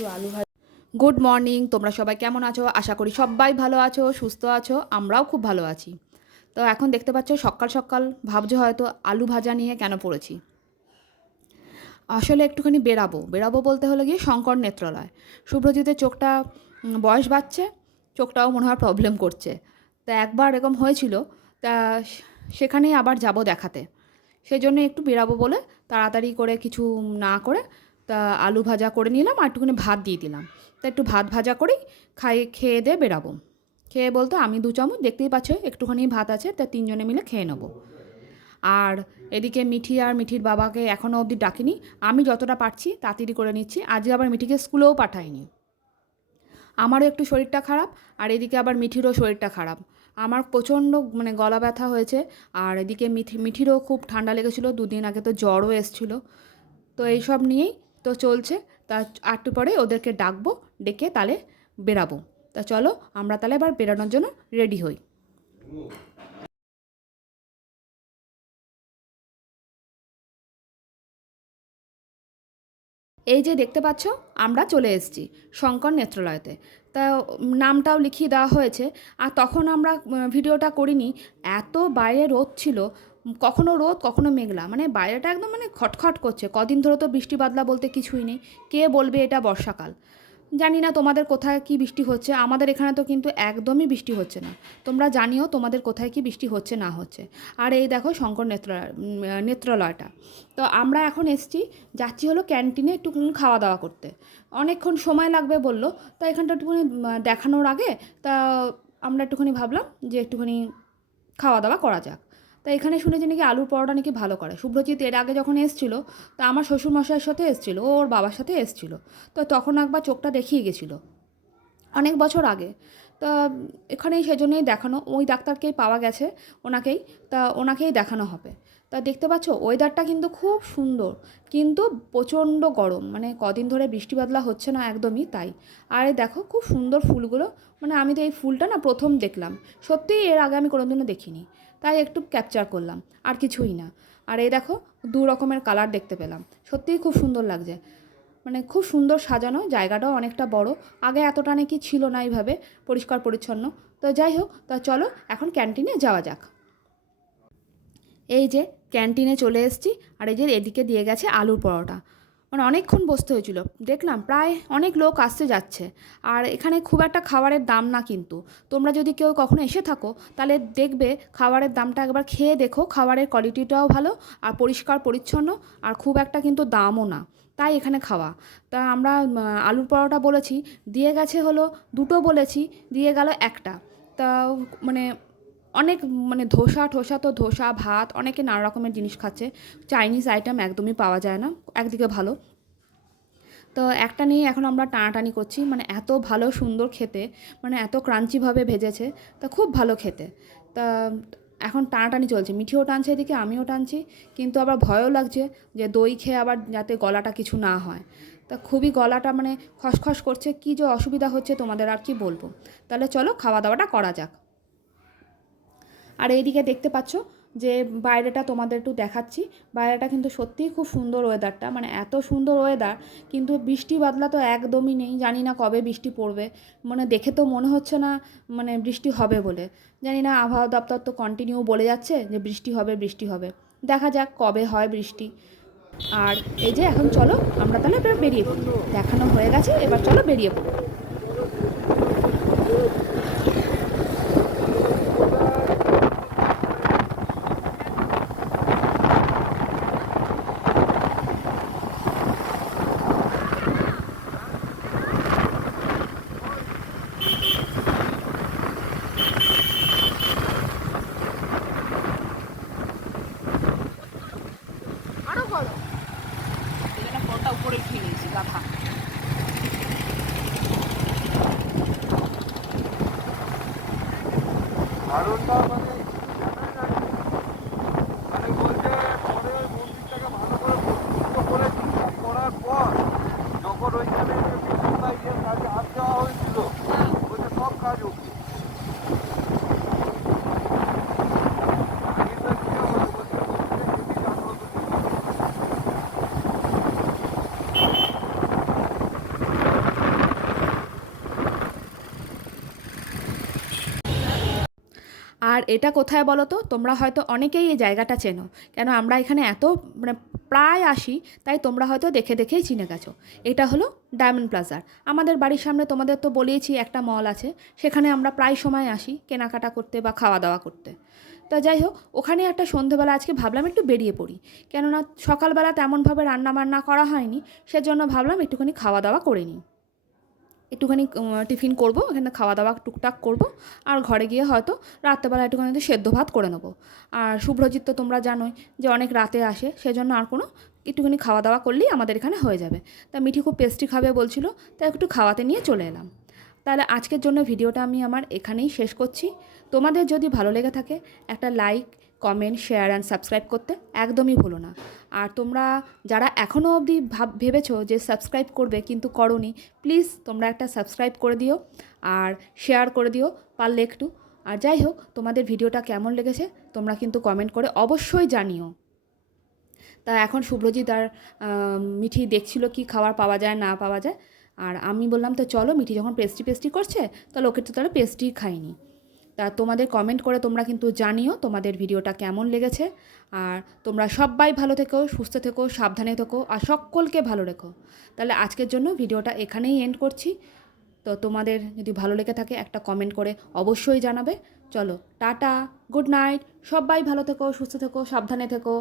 একটু আলু ভাজা। গুড মর্নিং, তোমরা সবাই কেমন আছো? আশা করি সবাই ভালো আছো, সুস্থ আছো। আমরাও খুব ভালো আছি। তো এখন দেখতে পাচ্ছ সকাল সকাল ভাবছো হয়তো আলু ভাজা নিয়ে কেন পড়েছি। আসলে একটুখানি বেরাবো বলতে হলে গিয়ে শঙ্কর নেত্রালয়। শুভ্রজিতের চোখটা বয়স বাড়ছে, চোখটাও মনে হয় প্রবলেম করছে। তা একবার এরকম হয়েছিল, তা সেখানেই আবার যাব দেখাতে। সেই জন্য একটু বেরাবো বলে তাড়াতাড়ি করে কিছু না করে তা আলু ভাজা করে নিলাম আর একটুখানি ভাত দিয়ে দিলাম। তা একটু ভাত ভাজা করেই খেয়ে দিয়ে বেরাবো। খেয়ে বলতে আমি 2 চামচ, দেখতেই পাচ্ছ একটুখানি ভাত আছে, তা 3 জনে মিলে খেয়ে নেবো। আর এদিকে মিঠি আর মিঠির বাবাকে এখনও অবধি ডাকিনি। আমি যতটা পারছি তাড়াতাড়ি করে নিচ্ছি। আজকে আবার মিঠিকে স্কুলেও পাঠাইনি। আমারও একটু শরীরটা খারাপ, আর এদিকে আবার মিঠিরও শরীরটা খারাপ। আমার প্রচণ্ড গলা ব্যথা হয়েছে, আর এদিকে মিঠিরও খুব ঠান্ডা লেগেছিলো। 2 দিন আগে তো জ্বরও এসেছিলো। তো এইসব নিয়েই তো চলছে। তা একটু পরে ওদেরকে ডাকবো, ডেকে তাহলে বেরাবো। তা চলো আমরা তাহলে এবার বেরানোর জন্য রেডি হই। এই যে দেখতে পাচ্ছ, আমরা চলে এসেছি শঙ্কর নেত্রালয়তে। তা নামটাও লিখিয়ে দেওয়া হয়েছে। আর তখন আমরা ভিডিওটা করিনি, এত বাইরে রোদ ছিল। কখনো রোদ কখনো মেঘলা, বাইরেটা একদম খটখট করছে। কদিন ধরে তো বৃষ্টি বাদলা বলতে কিছুই নেই। কে বলবে এটা বর্ষাকাল? জানি না তোমাদের কোথায় কি বৃষ্টি হচ্ছে, আমাদের এখানে তো কিন্তু একদমই বৃষ্টি হচ্ছে না। তোমরা জানিও তোমাদের কোথায় কি বৃষ্টি হচ্ছে না হচ্ছে। আর এই দেখো শঙ্কর নেত্রালয়টা। তো আমরা এখন এসছি, যাচ্ছি হলো ক্যান্টিনে একটুখানি খাওয়া দাওয়া করতে। অনেকক্ষণ সময় লাগবে বললো। তা এখানটা একটুখানি দেখানোর আগে তা আমরা একটুখানি ভাবলাম যে একটুখানি খাওয়া দাওয়া করা যাক। তা এখানে শুনেছি নাকি আলুর পরোটা নাকি ভালো করে। শুভ্রজিৎ এর আগে যখন এসেছিলো, তা আমার শ্বশুরমশাইয়ের সাথে এসেছিলো, ওর বাবার সাথে এসেছিলো। তো তখন একবার চোখটা দেখিয়ে গেছিলো, অনেক বছর আগে। তা এখানেই সেজন্যই দেখানো, ওই ডাক্তারকেই পাওয়া গেছে, ওনাকেই। তা ওনাকেই দেখানো হবে। তা দেখতে পাচ্ছ ওয়েদারটা কিন্তু খুব সুন্দর, কিন্তু প্রচণ্ড গরম। কদিন ধরে বৃষ্টি বাদলা হচ্ছে না একদমই, তাই। আর এই দেখো খুব সুন্দর ফুলগুলো। আমি তো এই ফুলটা না প্রথম দেখলাম। সত্যিই এর আগে আমি কোনোদিনও দেখিনি, তাই একটু ক্যাপচার করলাম, আর কিছুই না। আর এই দেখো 2 রকমের কালার দেখতে পেলাম। সত্যিই খুব সুন্দর লাগছে। খুব সুন্দর সাজানো, জায়গাটাও অনেকটা বড়। আগে এতটা নাকি ছিল না এইভাবে পরিষ্কার পরিচ্ছন্ন। তো যাই হোক, তা চলো এখন ক্যান্টিনে যাওয়া যাক। এই যে ক্যান্টিনে চলে এসেছি, আর এই যে এদিকে দিয়ে গেছে আলুর পরোটা। অনেকক্ষণ বসতে হয়েছিল, দেখলাম প্রায় অনেক লোক আসতে যাচ্ছে। আর এখানে খুব একটা খাবারের দাম না, কিন্তু তোমরা যদি কেউ কখনো এসে থাকো তাহলে দেখবে খাবারের দামটা একবার খেয়ে দেখো। খাবারের কোয়ালিটিটাও ভালো, আর পরিষ্কার পরিচ্ছন্ন, আর খুব একটা কিন্তু দামও না, তাই এখানে খাওয়া। তা আমরা আলুর পরোটা বলেছি, দিয়ে গেছে হলো 2টো বলেছি, দিয়ে গেল 1টা। তা মানে অনেক ধোসা ঠোসা, তো ধোসা ভাত অনেকে নানা রকমের জিনিস খাচ্ছে। চাইনিজ আইটেম একদমই পাওয়া যায় না, একদিকে ভালো। তো একটা নিয়ে এখন আমরা টানাটানি করছি, এত ভালো সুন্দর খেতে, এত ক্রাঞ্চিভাবে ভেজেছে, তা খুব ভালো খেতে। তা এখন টানাটানি চলছে, মিঠিও টানছে এদিকে, আমিও টানছি। কিন্তু আবার ভয়ও লাগছে যে দই খেয়ে আবার যাতে গলাটা কিছু না হয়। তা খুবই গলাটা খসখস করছে, কী যে অসুবিধা হচ্ছে তোমাদের আর কি বলবো। তাহলে চলো খাওয়া দাওয়াটা করা যাক। আর এইদিকে দেখতে পাচ্ছ যে বাইরেটা তোমাদের একটু দেখাচ্ছি। বাইরেটা কিন্তু সত্যিই খুব সুন্দর ওয়েদারটা, এত সুন্দর ওয়েদার। কিন্তু বৃষ্টি বাদলা তো একদমই নেই, জানি না কবে বৃষ্টি পড়বে। দেখে তো মনে হচ্ছে না বৃষ্টি হবে বলে। জানি না, আবহাওয়া দপ্তর তো কন্টিনিউ বলে যাচ্ছে যে বৃষ্টি হবে বৃষ্টি হবে। দেখা যাক কবে হয় বৃষ্টি। আর এই যে এখন চলো আমরা তাহলে এবার বেরিয়ে পড়ি। দেখানো হয়ে গেছে, এবার চলো বেরিয়ে পড়ি। আরো বড় এখানে ফোনটা উপরে উঠিয়ে নিয়েছি গাধা। কারণটা বলছে পরে মন্দিরটাকে ভালো করে প্রতিষ্ঠিত করেছি, করার পর যখন ওইখানে ইয়ের কাজে হাত দেওয়া হয়েছিল, বলছে সব কাজ ওকে। আর এটা কোথায় বলো তো? তোমরা হয়তো অনেকেই এই জায়গাটা চেনো, কেন আমরা এখানে এত মানে প্রায় আসি, তাই তোমরা হয়তো দেখে দেখেই চিনে গেছো। এটা হলো ডায়মন্ড প্লাজার। আমাদের বাড়ির সামনে তোমাদের তো বলেইছি একটা মল আছে, সেখানে আমরা প্রায় সময় আসি কেনাকাটা করতে বা খাওয়া দাওয়া করতে। তা যাই হোক, ওখানে একটা সন্ধেবেলা আজকে ভাবলাম একটু বেরিয়ে পড়ি, কেননা সকালবেলা তেমনভাবে রান্না বান্না করা হয়নি, সেজন্য ভাবলাম একটুখানি খাওয়া দাওয়া করে নিই। একটুখানি টিফিন করব, এখানে খাওয়া দাওয়া টুকটাক করব, আর ঘরে গিয়ে হয়তো রাত্রেবেলা একটুখানি একটু সেদ্ধ ভাত করে নেবো। আর শুভ্রজিৎ তো তোমরা জানোই যে অনেক রাতে আসে, সেজন্য আর কোনো একটুখানি খাওয়া দাওয়া করলেই আমাদের এখানে হয়ে যাবে। তা মিঠি খুব পেস্ট্রি খাবে বলছিল, তাই একটু খাওয়াতে নিয়ে চলে এলাম। তাহলে আজকের জন্য ভিডিওটা আমি আমার এখানেই শেষ করছি। তোমাদের যদি ভালো লেগে থাকে, একটা like, comment, share and subscribe করতে একদমই ভুলো না। আর তোমরা যারা এখনও অবধি ভেবেছো যে সাবস্ক্রাইব করবে কিন্তু করোনি, প্লিজ তোমরা একটা সাবস্ক্রাইব করে দিও আর শেয়ার করে দিও পারলে একটু। আর যাই হোক, তোমাদের ভিডিওটা কেমন লেগেছে তোমরা কিন্তু কমেন্ট করে অবশ্যই জানিও। তা এখন শুভ্রজিৎ আর মিঠি দেখছিল কি খাবার পাওয়া যায় না পাওয়া যায়। আর আমি বললাম তো চলো, মিঠি যখন পেস্ট্রি পেস্ট্রি করছে তাহলে ওকে তো তাহলে পেস্ট্রি খাইনি। তা তোমাদের কমেন্ট করে তোমরা কিন্তু জানিও তোমাদের ভিডিওটা কেমন লেগেছে। আর তোমরা সবাই ভালো থেকো, সুস্থ থেকো, সাবধানে থেকো, আর সকলকে ভালো রেখো। তাহলে আজকের জন্য ভিডিওটা এখানেই এন্ড করছি। তো তোমাদের যদি ভালো লেগে থাকে একটা কমেন্ট করে অবশ্যই জানাবে। চলো টাটা, গুড নাইট, সবাই ভালো থেকো, সুস্থ থেকো, সাবধানে থেকো।